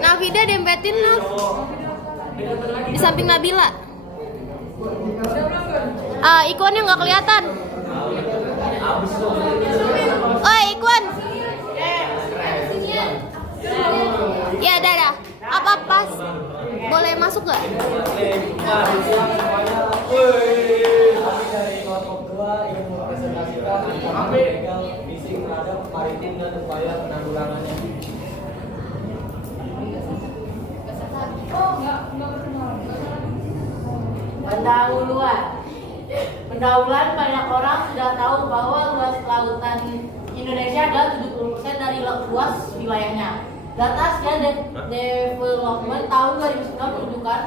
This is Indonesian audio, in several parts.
Nafida dempetin Naf di samping Nabila. Ikonnya nggak kelihatan. Oh Ikon. Ya dah. Apa pas? Boleh masuk nggak? Pendahuluan banyak orang sudah tahu bahwa luas lautan Indonesia adalah 70% dari luas wilayahnya. Data Asia Development tahun 2009 menunjukkan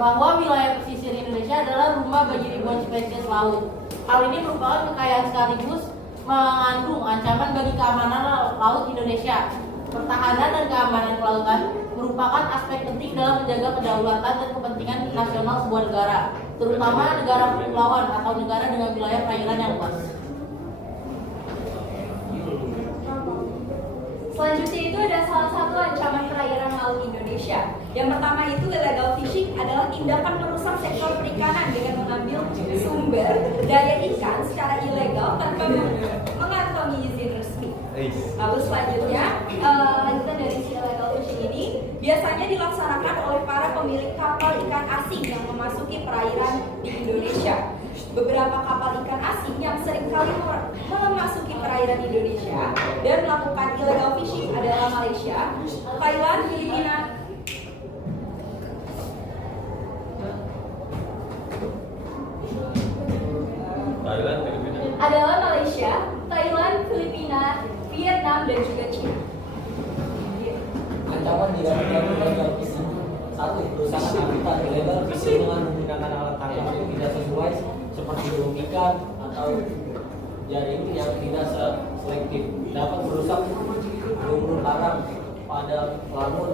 bahwa wilayah pesisir Indonesia adalah rumah bagi ribuan spesies laut. Hal ini merupakan kekayaan sekaligus mengandung ancaman bagi keamanan laut Indonesia. Pertahanan dan keamanan kelautan merupakan aspek penting dalam menjaga kedaulatan dan kepentingan nasional sebuah negara, terutama negara kepulauan atau negara dengan wilayah perairan yang luas. Selanjutnya itu ada salah satu ancaman perairan laut Indonesia. Yang pertama itu illegal fishing adalah tindakan merusak sektor perikanan dengan mengambil sumber daya ikan secara ilegal tanpa mengantongi izin resmi. Lalu selanjutnya, lanjutan dari si illegal fishing ini biasanya dilaksanakan oleh para pemilik kapal ikan asing yang memasuki perairan di Indonesia. Beberapa kapal ikan asing yang seringkali memasuki perairan Indonesia dan melakukan illegal fishing adalah Malaysia, Thailand, Filipina, Vietnam dan juga Cina. Ancaman dilakukan illegal fishing. 1. Perusahaan habitat ilegal fishing dengan menggunakan alat tangkap yang tidak sesuai seperti burung ikan atau jaring yang tidak selektif dapat merusak terumbu karang pada lamun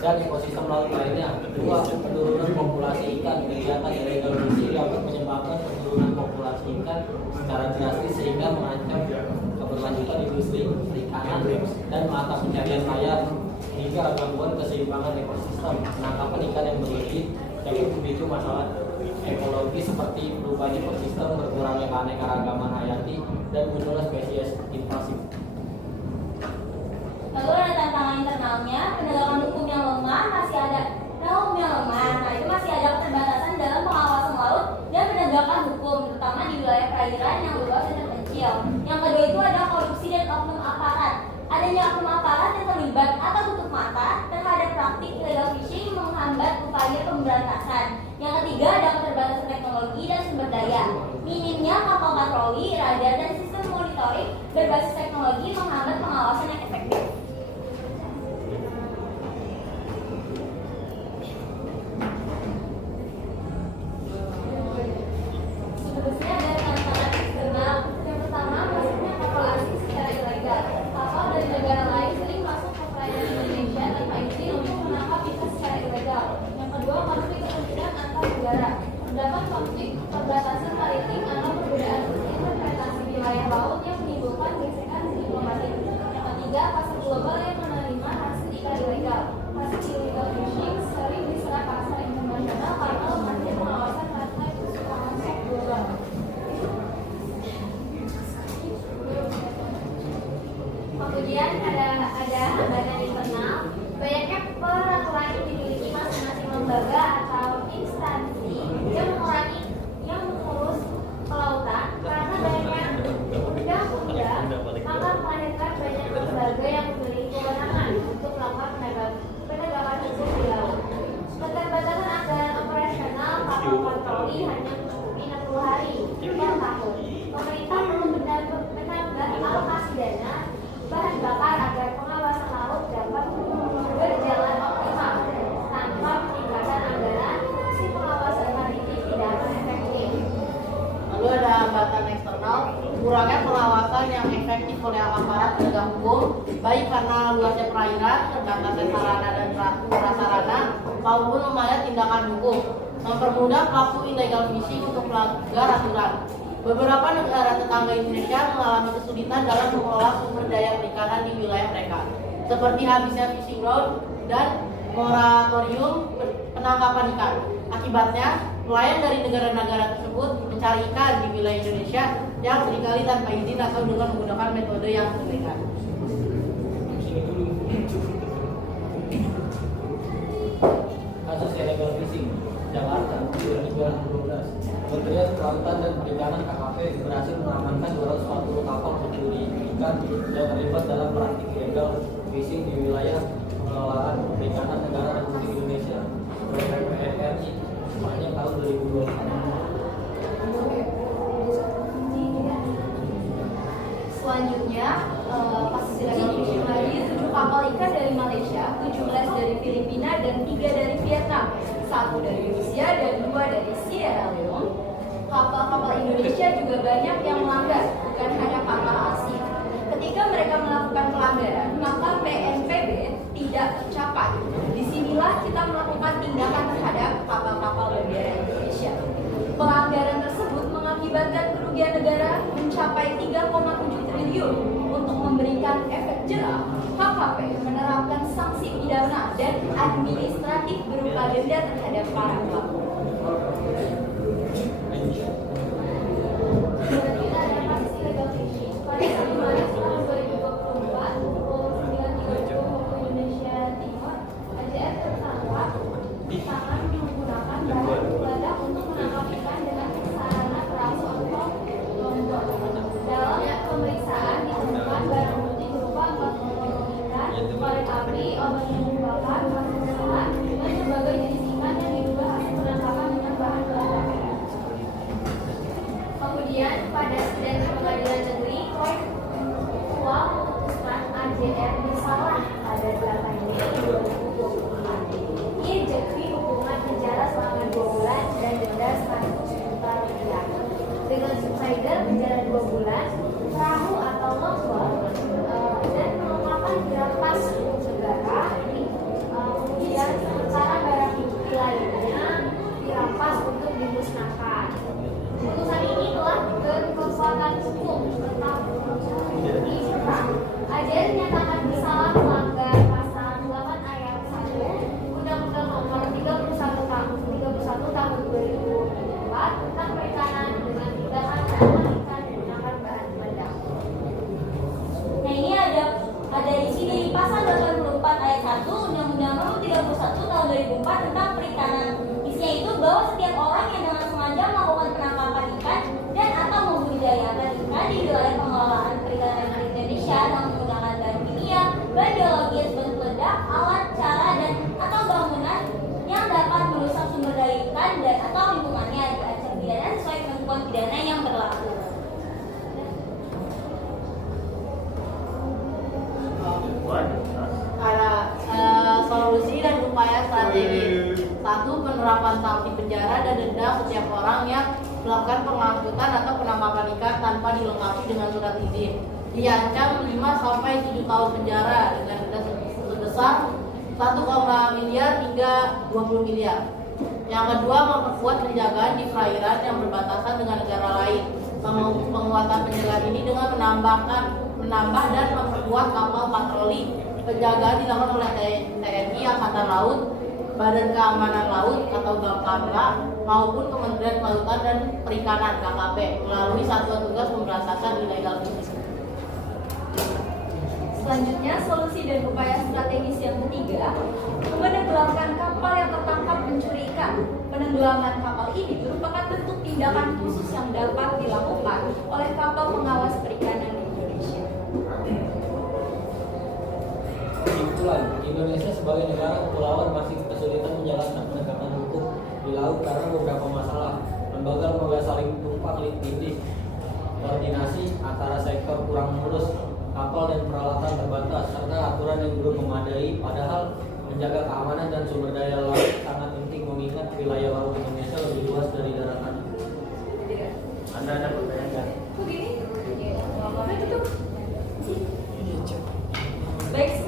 dan ekosistem laut lainnya. 2. Penurunan populasi ikan. Kegiatan ilegal fishing dapat menyebabkan penurunan populasi ikan secara drastis sehingga mengancam keberlanjutan industri perikanan dan mata pencarian layar hingga gangguan keseimbangan ekosistem. Penangkapan ikan yang berlebih dapat memicu masalah ekologi seperti berubahnya ekosistem, berkurangnya keanekaragaman hayati, dan munculnya spesies invasif. Lalu ada tantangan internalnya, penegakan hukum yang lemah masih ada. Itu masih ada keterbatasan dalam pengawasan laut dan penegakan hukum, terutama di wilayah perairan yang luas dan terpencil. Yang kedua itu ada korupsi dan oknum aparat. Adanya oknum aparat yang terlibat atau tutup mata terhadap praktik illegal fishing menghambat upaya pemberantasan. Yang ketiga ada keterbatasan teknologi dan sumber daya. Minimnya kapal patroli, radar, dan sistem monitoring berbasis teknologi menghambat pengawasan yang efektif. Seterusnya ada tantangan eksternal. Yang pertama, masuknya kapal asing secara ilegal. Kapal dari negara lain sering masuk ke perairan Indonesia tanpa izin untuk menangkap ikan secara ilegal. Yang kedua, konflik kepentingan antar negara. Terdapat konflik perbatasan maritim atau perbedaan interpretasi wilayah laut yang menimbulkan gesekan diplomatik. Yang ketiga, pasar global yang menerima hasil ikan ilegal. Hasil illegal fishing sering diserap pasar internasional karena lemahnya pengawasan rantai pasar global. Kemudian ada hambatan internal. Banyaknya peraturan yang dimiliki masing-masing lembaga atau instansi yang mengurus kelautan karena banyaknya undang-undang, maka melahirkan banyak lembaga yang memiliki kewenangan untuk melakukan penegakan hukum di laut. Keterbatasan anggaran operasional kapal patroli hanya mencukupi 60 hari per tahun. Pemerintah perlu menambah alokasi dana bahan bakar agar pengawasan laut dapat berjalan optimal. Tanpa peningkatan anggaran, si pengawasan maritim tidak akan efektif. Lalu ada hambatan eksternal, kurangnya pengawasan yang efektif oleh aparat penegak hukum, baik karena luasnya perairan, terbatasnya sarana dan prasarana, maupun lemahnya tindakan hukum, mempermudah pelaku illegal fishing untuk melanggar aturan. Beberapa negara tetangga Indonesia mengalami kesulitan dalam mengelola sumber daya perikanan di wilayah mereka, seperti habisnya fishing ground dan moratorium penangkapan ikan. Akibatnya, nelayan dari negara-negara tersebut mencari ikan di wilayah Indonesia yang seringkali tanpa izin atau dengan menggunakan metode yang ilegal. Kasus illegal fishing Jakarta 2012. Kementerian Kelautan dan Perikanan KKP berhasil mengamankan 240 kapal pencuri ikan yang terlibat dalam praktik illegal fishing di wilayah pengelolaan perikanan negara Republik Indonesia (PNRI) sepanjang tahun 2020. Selanjutnya, kasus illegal fishing lagi 7 kapal ikan dari Malaysia, 17 dari Filipina, dan 3 dari Vietnam, 1 dari Rusia, dan 2 dari Sierra Leone. Kapal-kapal Indonesia juga banyak yang melanggar, bukan hanya kapal asing. Ketika mereka melakukan pelanggaran, maka PNPB tidak tercapai. Disinilah kita melakukan tindakan terhadap kapal-kapal bendera Indonesia. Pelanggaran tersebut mengakibatkan kerugian negara mencapai 3,7 triliun. Untuk memberikan efek jerah, KKP menerapkan sanksi pidana dan administratif berupa denda terhadap para pelaku. Selanjutnya ada kasus illegal fishing pada 1 Maret tahun 2024 pukul 9.30 waktu Indonesia Timur. AJR tersangka tangan menggunakan bahan peledak untuk menangkap ikan dengan sarana perahu atau longboat. Dalam pemeriksaan ditemukan barang bukti berupa 4 potong ikan, korek api, obat membakar, bahan selat, dan berbagai jenis ikan yang diduga hasil penangkapan dengan bahan peledak. Kemudian pada sidang di Pengadilan Negeri Koi Tua memutuskan AJR bersalah pada 8 Mei 2024. Ia dijatuhi hukuman penjara selama 2 bulan dan denda 100 juta rupiah. Dengan subsidiar penjara 2 bulan, perahu atau longboat dan penangkapan dirampas negara. Kemudian sementara barang bukti lainnya dirampas untuk dimusnahkan. Putusan ini telah berkekuatan hukum tetap diserang. AJR dinyatakan bersalah melanggar pasal 8 ayat 1 Undang-Undang Nomor 31 Tahun 2004 tentang perikanan dengan tindakan mengamankan dan menggunakan bahan peledak. Nah, ini ada di sini pasal 84 ayat 1 Undang-Undang Nomor 31 Tahun 2004 tentang perikanan. Isinya itu bahwa setiap orang yang dengan sengaja melakukan penangkapan ikan dan atau membudidayakan ikan di wilayah pengelolaan perikanan Indonesia dengan menggunakan bahan kimia, bahan biologis, bahan peledak, alat, cara, dan atau bangunan yang dapat merusak sumber daya ikan dan atau lingkungannya diancam pidana sesuai ketentuan pidana yang berlaku. Ada solusi dan upaya strategis. 1. Penerapan sanksi penjara dan denda setiap orang yang melakukan pengangkutan atau penangkapan ikan tanpa dilengkapi dengan surat izin. Diancam 5 sampai 7 tahun penjara dengan denda sebesar 1, miliar hingga 20 miliar. Yang kedua, memperkuat penjagaan di perairan yang berbatasan dengan negara lain. Penguatan penjagaan ini dengan menambah dan memperkuat kapal patroli. Penjagaan dilakukan oleh TNI Angkatan Laut, Badan Keamanan Laut atau Bapamla maupun Kementerian Kelautan dan Perikanan KKP melalui Satuan Tugas Pemberantasan Illegal Fishing. Selanjutnya, solusi dan upaya strategis yang ketiga, menenggelamkan kapal yang tertangkap mencuri ikan. Penenggelaman kapal ini merupakan bentuk tindakan khusus yang dapat dilakukan oleh kapal pengawas perikanan di Indonesia. Kesimpulan, Indonesia sebagai negara kepulauan masih kesulitan menjalankan penegakan hukum di laut karena beberapa masalah. Lembaga-lembaga saling tumpang tindih, koordinasi antara sektor kurang mulus, kapal dan peralatan terbatas, serta aturan yang belum memadai. Padahal menjaga keamanan dan sumber daya laut sangat penting mengingat wilayah laut Indonesia lebih luas dari daratan. Anda ada pertanyaan? Baik.